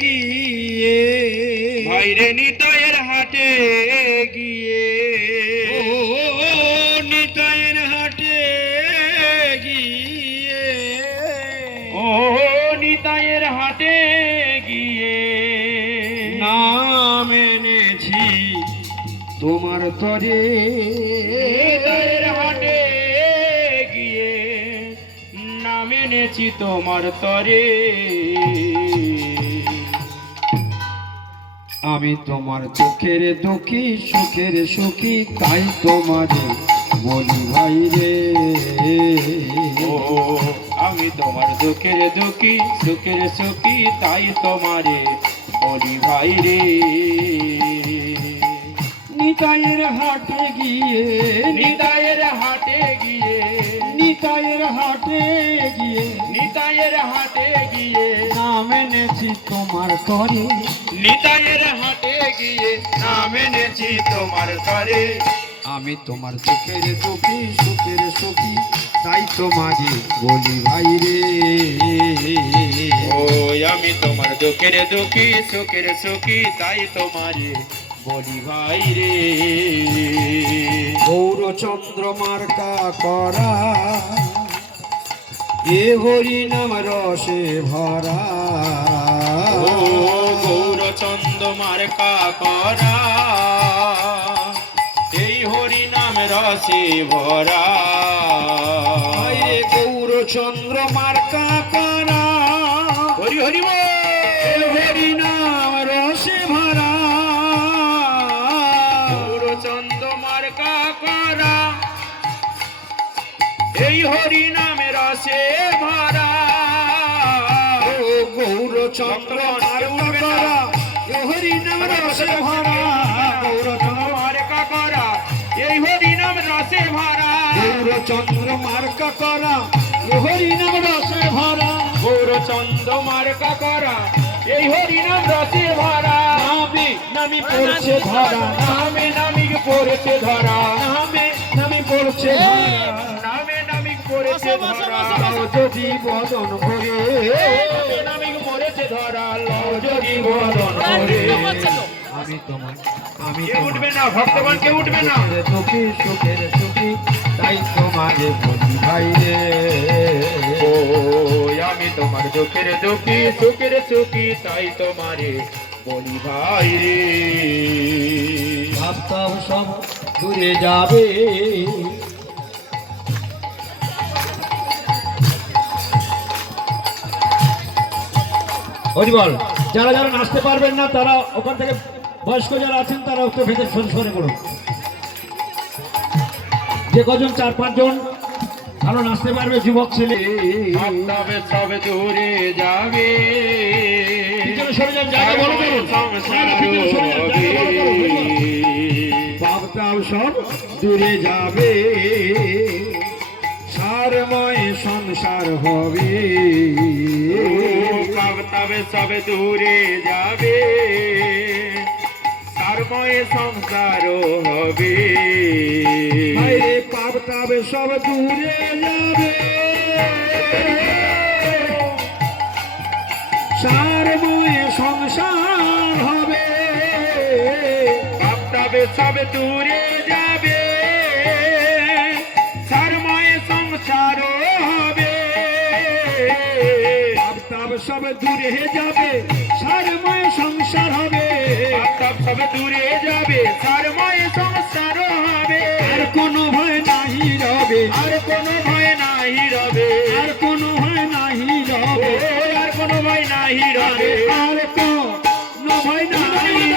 গিয়ে ভাইরে নিতায়ের হাটে গিয়ে। ও নিতাইয়ের হাটে গিয়ে। ও নিতায়ের হাটে গিয়ে। নাম এনেছি তোমার তরে। নিতায়ের হাটে গিয়ে। নাম এনেছি তোমার তরে। আমি তোমার চোখের দুঃখী সুখের সুখী তাই তোমারে বলি ভাই রে। আমি তোমার দুঃখের দুঃখী সুখের সুখী তাই তোমারে বলি ভাই রে। নিতাইয়ের হাটে গিয়ে নিতায়ের হাটে গিয়ে নিতাইয়ের হাটে গিয়ে নিতায়ের হাটে গিয়ে নাম এনেছি তোমার তরে নিতায়ের হাটে গিয়ে নাম এনেছি তোমার তরে আমি তোমার চোখের দুঃখী সুখের সুখী তাই তোমারে বলি ভাই রে। ও আমি তোমার দুঃখের দুঃখী সুখের সুখী তাই তোমারে বলি ভাই রে। গৌরচন্দ্র মার্কা করা এ হরি নাম রসে ভরা। ও গৌরচন্দ মার্কা করা। এই হরি নাম রসে ভরা। আরে গৌরচন্দ্র মার্কা করা। হরি হরি। এ হরি নাম রসে ভরা। গৌরচন্দ মার্কা করা। এই হরি নামে রসে ভরা ও গৌরচন্দ্র করা হরি নাম রসে ভরা। গৌরচন্দ্র মার্কা করা এই হরি নাম রসে ভরা। গৌরচন্দ্র মার্কা করা হরি নাম রসে ভরা। গৌরচন্দ মার্কা করা এই হরি নাম রসে ভরা। নামে নামি পড়ছে ধরা। নামে নামি পড়েছে ধরা। নামে নামি পড়ছে ধরা। যদি বদন করে। আমি তোমার আমি উঠবে না? ভক্তগণ কে উঠবে না? সুখের সুখী সুখের সুখী তাই তোমারে বলি ভাই রে। ও আমি তোমার দুঃখের দুঃখী সুখের সুখী তাই তোমারে বলি ভাই রে। ভাবতাম সব দূরে যাবে। হরিবল যারা যারা নাচতে পারবেন না তারা ওখান থেকে বয়স্ক যারা আছেন তারা একটু ভেতর সরে সরে করুন যে কজন চার পাঁচজন ভালো নাচতে পারবে যুবক ছেলে। দূরে যাবে। সরে যান জায়গা করুন। সব দূরে যাবে। সারময় সংসার হবে। ভাবতাবে সব দূরে যাবে। সংসার হবে। বাইরে ভাবতাম সব দূরে যাবে। সারময় সংসার হবে। ভাবতাবে সব দূরে সব দূরে যাবে সারময় সংসার হবে। ভাবতাম সব দূরে যাবে সারময় সংসার হবে। আর কোনো ভয় নাহি রবে। আর কোনো ভয় নাহি রবে। আর কোনো ভয় নাহি রবে। আর কোনো ভয় নাহি রবে। আর কোনো ভয় নাহি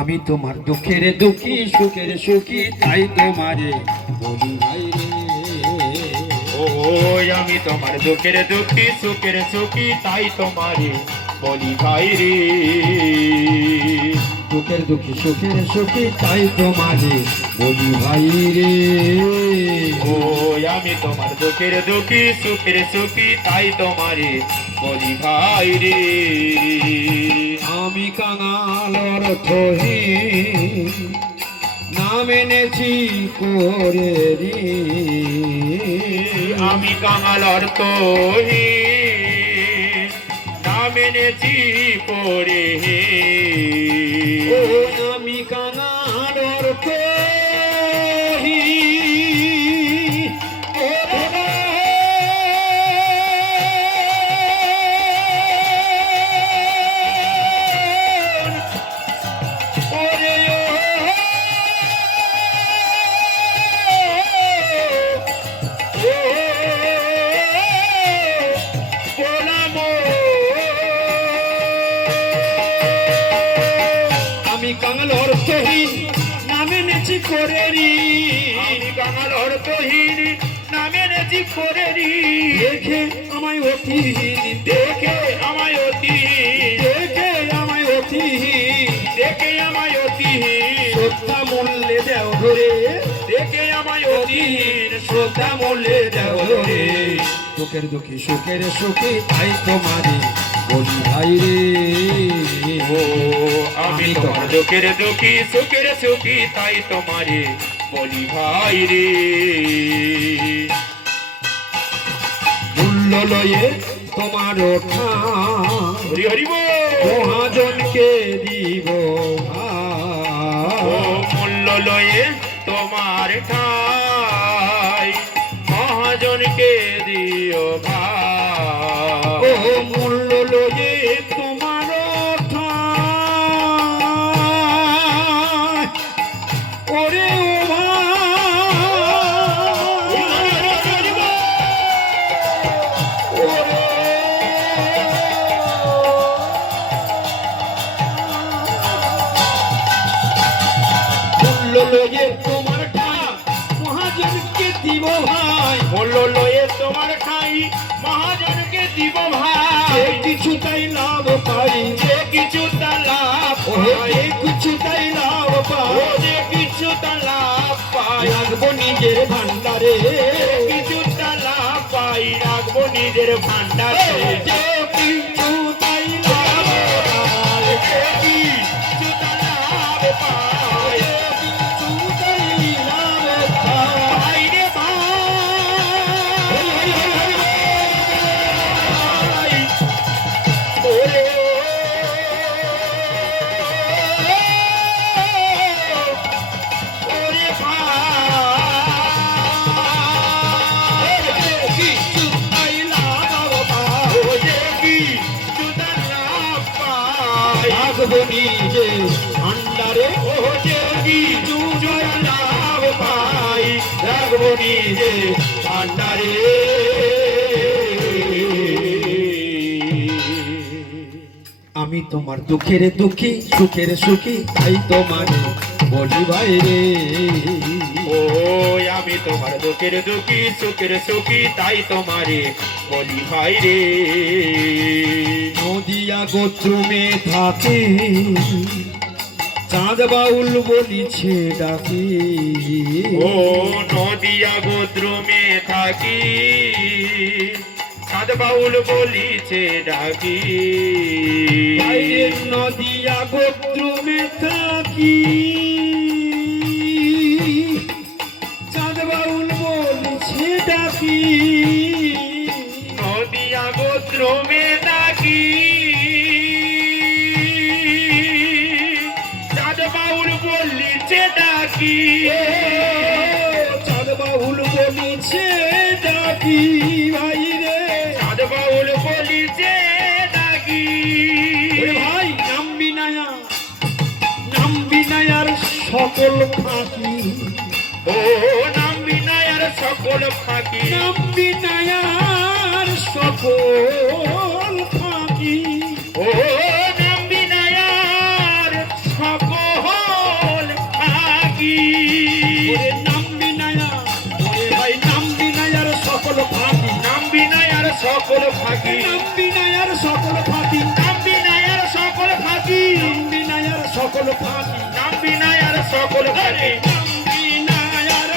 আমি তোমার দুঃখের দুঃখী, সুখের সুখী, তাই তোমারে বলি ভাই ও আমি তোমার দুঃখের দুঃখী, সুখের সুখী, তাই তোমারে বলি ভাই রে। দুঃখের দুঃখী সুখের সুখী তাই তোমারে। বলি ভাই রে। ও আমি তোমার দুঃখের দুঃখী সুখের সুখী তাই তোমারে। বলি ভাই রে। আমি কাঙাল অর্থহী নাম এনেছি করে রে। আমি কাঙাল অর্থ নাম এনেছি পরে ও আমি নেছি করে রি আমি কাঙাল অর্থহীন নাম এনেছি পরে দেখে আমায় অতিহীন দেখে আমায় অতি দেখে আমায় অতিহীন দেখে আমায় অতি শ্রদ্ধা মূল্যে দেও ধরে। দেখে আমায় অধীন শ্রদ্ধা মূল্যে দেও ধরে। সুখের দুঃখী সুখের সুখী তাই তোমারে। বলি ভাই রে আমি তোমার দুঃখের দুঃখী সুখের সুখী তাই তোমারে বলি ভাই রে। মূল্য লয়ে তোমার হরি হরি মহাজনকে দিব মূল্য লয়ে তোমার ঠাই মহাজনকে দিও লয়ে তোমার ঠাই মহাজনকে দিব ভাই। মূল্য লয়ে তোমার ঠাই মহাজনকে দিব ভাই। কিছু তাই লাভ পাই। যে কিছু তা লাভ ও পাই। যে কিছু তাই লাভ পাই। যে কিছু তা লাভ পাই। রাখব নিজের ভান্ডারে কিছু তা লাভ পাই রাখব নিজের ভান্ডারে রাখব নিজে আমি তোমার দুঃখের দুঃখী সুখের সুখী তাই তোমার বলি ভাই রে। ও আমি তোমার দুঃখের দুঃখী সুখের সুখী তাই তোমারে বলি ভাই রে। নদিয়া গোত্রমে থাকে চাঁদ বাউল বলিছে ডাকি। ও নদিয়া গোদ্রমে থাকি চাঁদ বাউল বলিছে ডাকি। বাইরে নদিয়া গোত্রমে থাকি। ডাকি। চাঁদ বাউল বলিছে ডাকি ভাই রে। সাদ বাউল বলিছে ডাকি। ভাই নামবি নায়া নামবি নায়ার সকল ফাঁকি। ও নাম বিনায়ার সকল ফাঁকি। নামবি নায়ার সকল পানি সকল ঘরে নামবি না আর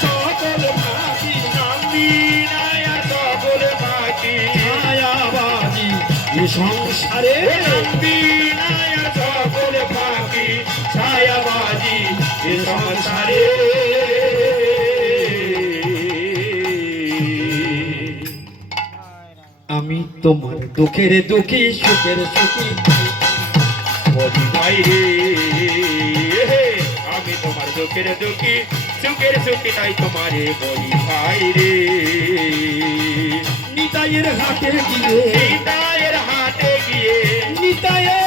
সকল মাকি নামবি না আর সকল মাকি মায়াবাজি এ সংসারে নামবি না আর সকল এ সংসারে আমি তোমার দুঃখের দুঃখী সুখের সুখী। আমি তোমার দুঃখের দুঃখী সুখের সুখী তাই তোমারে বলি ভাই রে। নিতাইয়ের হাতে গিয়ে নিতাইয়ের হাতে গিয়ে নিতাইয়ের